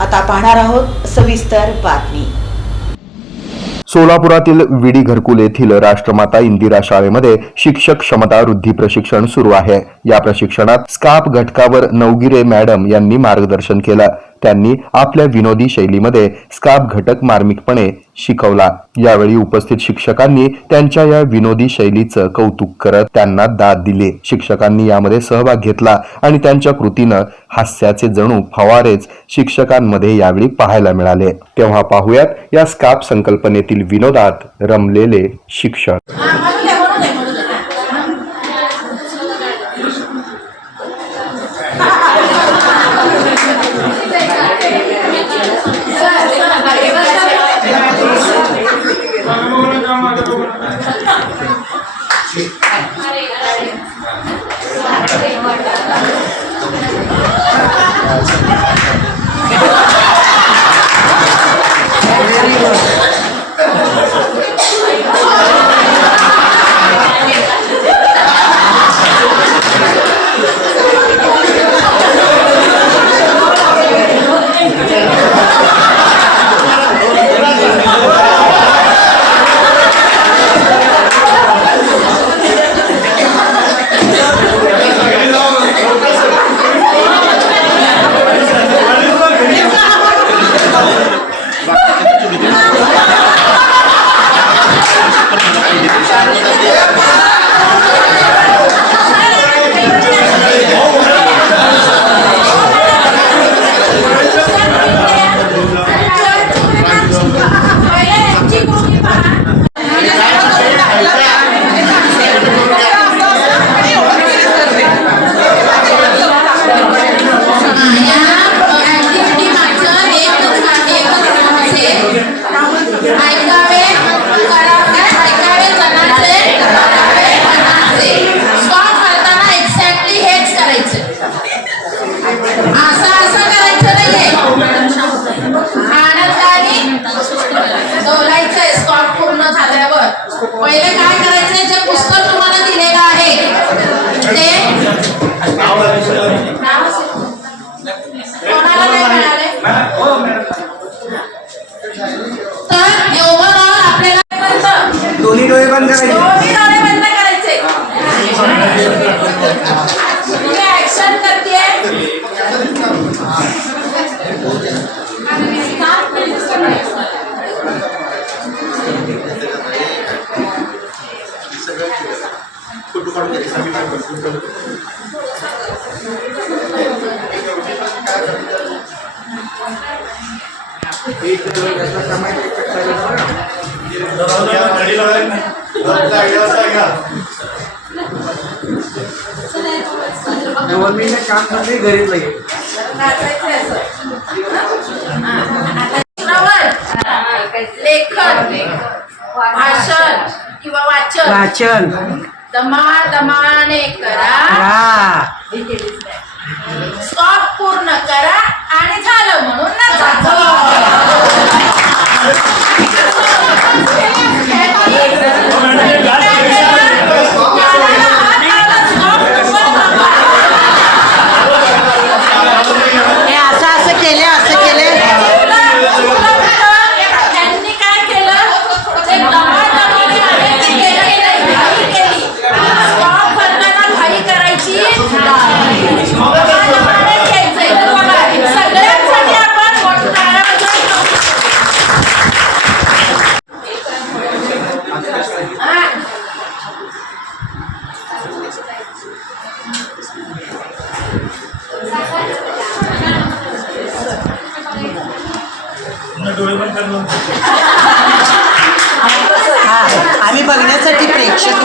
आता पाहणार आहोत सविस्तर बातमी. सोलापुरातील विडी घरकुल येथील राष्ट्रमाता इंदिरा शाळेमध्ये शिक्षक क्षमता वृद्धी प्रशिक्षण सुरू आहे. या प्रशिक्षणात स्काप घटकावर नवगिरे मॅडम यांनी मार्गदर्शन केलं. त्यांनी आपल्या विनोदी शैलीमध्ये स्काप घटक मार्मिकपणे शिकवला. यावेळी उपस्थित शिक्षकांनी त्यांच्या या विनोदी शैलीचं कौतुक करत त्यांना दाद दिले. शिक्षकांनी यामध्ये सहभाग घेतला आणि त्यांच्या कृतीनं हास्याचे जणू फवारेच शिक्षकांमध्ये यावेळी पाहायला मिळाले. तेव्हा पाहूयात या स्काप संकल्पनेतील विनोदात रमलेले शिक्षक आनंदाने डोलायचंय पूर्ण झाल्यावर. पहिले काय करायचंय? जे पुस्तक तुम्हाला दिलेलं आहे ते नाव कोणाला नाही मिळाले? तर आपल्याला बंद. दोन्ही डोळे बंद करायचे. दोन्ही डोळे बंद करायचे. मिनिट काम करते घरीच लगे लेखन भाषण किंवा वाचन. वाचन. दमा दमाने करा. स्टॉप पूर्ण करा. हा आम्ही बघण्यासाठी प्रेक्षक.